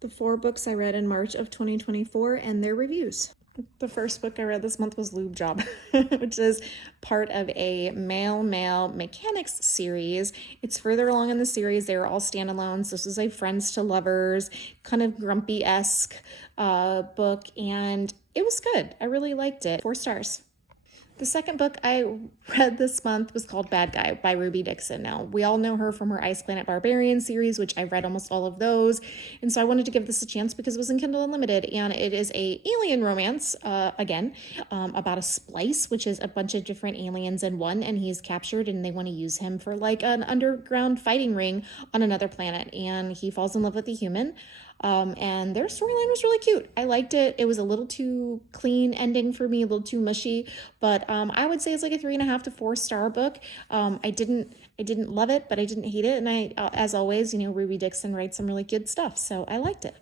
The 4 books I read in March of 2024 and their reviews. The first book I read this month was Lube Job, which is part of a male mechanics series. It's further along in the series. They are all standalones. This is a friends to lovers, kind of grumpy-esque book, and it was good. I really liked it. 4 stars. The second book I read this month was called Bad Guy by Ruby Dixon. Now, we all know her from her Ice Planet Barbarian series, which I've read almost all of those. And so I wanted to give this a chance because it was in Kindle Unlimited. And it is a alien romance, about a splice, which is a bunch of different aliens in one. And he's captured and they want to use him for like an underground fighting ring on another planet. And he falls in love with a human. And their storyline was really cute. I liked it. It was a little too clean ending for me, a little too mushy, but I would say it's like a 3.5 to 4 star book. I didn't love it, but I didn't hate it. And as always, Ruby Dixon writes some really good stuff, so I liked it.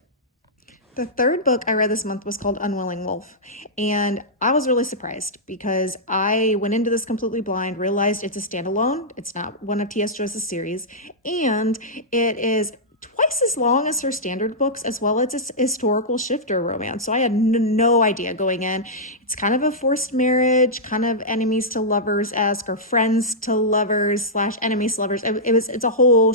The third book I read this month was called Unwilling Wolf, and I was really surprised because I went into this completely blind, realized it's a standalone. It's not one of T.S. Joyce's series, and it is twice as long as her standard books, as well as a historical shifter romance. So I had no idea going in. It's kind of a forced marriage, kind of enemies to lovers-esque, or friends to lovers / enemies to lovers. It's a whole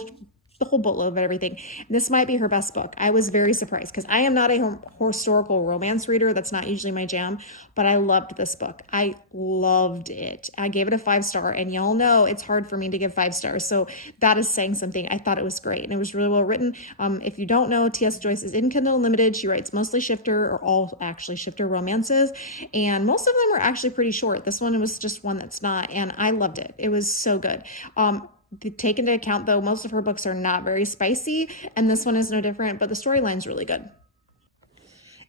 boatload of everything. And this might be her best book. I was very surprised because I am not a historical romance reader. That's not usually my jam, but I loved this book. I loved it. I gave it a 5 star, and y'all know it's hard for me to give 5 stars. So that is saying something. I thought it was great, and it was really well written. If you don't know, T.S. Joyce is in Kindle Unlimited. She writes mostly shifter, or all actually shifter romances, and most of them are actually pretty short. This one was just one that's not, and I loved it. It was so good. Take into account, though, most of her books are not very spicy, and this one is no different, but the storyline's really good.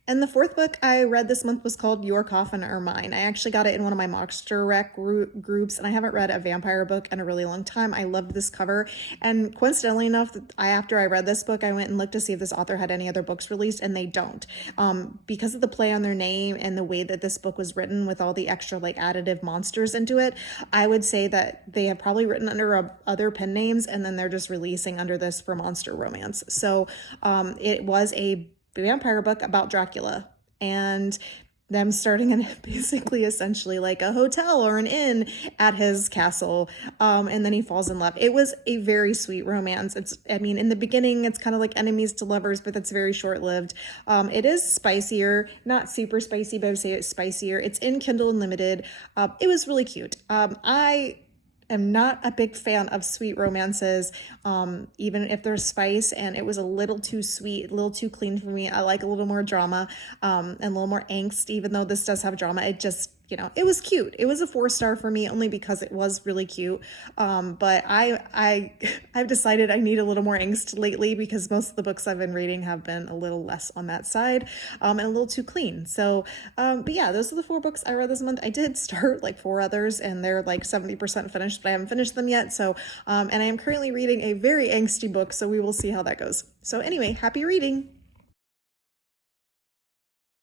And the 4th book I read this month was called Your Coffin or Mine. I actually got it in one of my Monster Rec groups, and I haven't read a vampire book in a really long time. I loved this cover, and coincidentally enough, after I read this book, I went and looked to see if this author had any other books released, and they don't. Because of the play on their name and the way that this book was written with all the extra like additive monsters into it, I would say that they have probably written under other pen names, and then they're just releasing under this for monster romance. So it was a vampire book about Dracula and them starting in basically essentially like a hotel or an inn at his castle, and then he falls in love. It was a very sweet romance. In the beginning it's kind of like enemies to lovers, but that's very short-lived. It is spicier, not super spicy, but I would say it's spicier. It's in Kindle Unlimited. It was really cute. I am not a big fan of sweet romances, even if there's spice, and it was a little too sweet, a little too clean for me. I like a little more drama, and a little more angst, even though this does have drama. It just, it was cute. It was a 4 star for me only because it was really cute. But I've decided I need a little more angst lately because most of the books I've been reading have been a little less on that side, and a little too clean. So, but yeah, those are the 4 books I read this month. I did start like 4 others, and they're like 70% finished, but I haven't finished them yet. So, and I am currently reading a very angsty book, so we will see how that goes. So anyway, happy reading.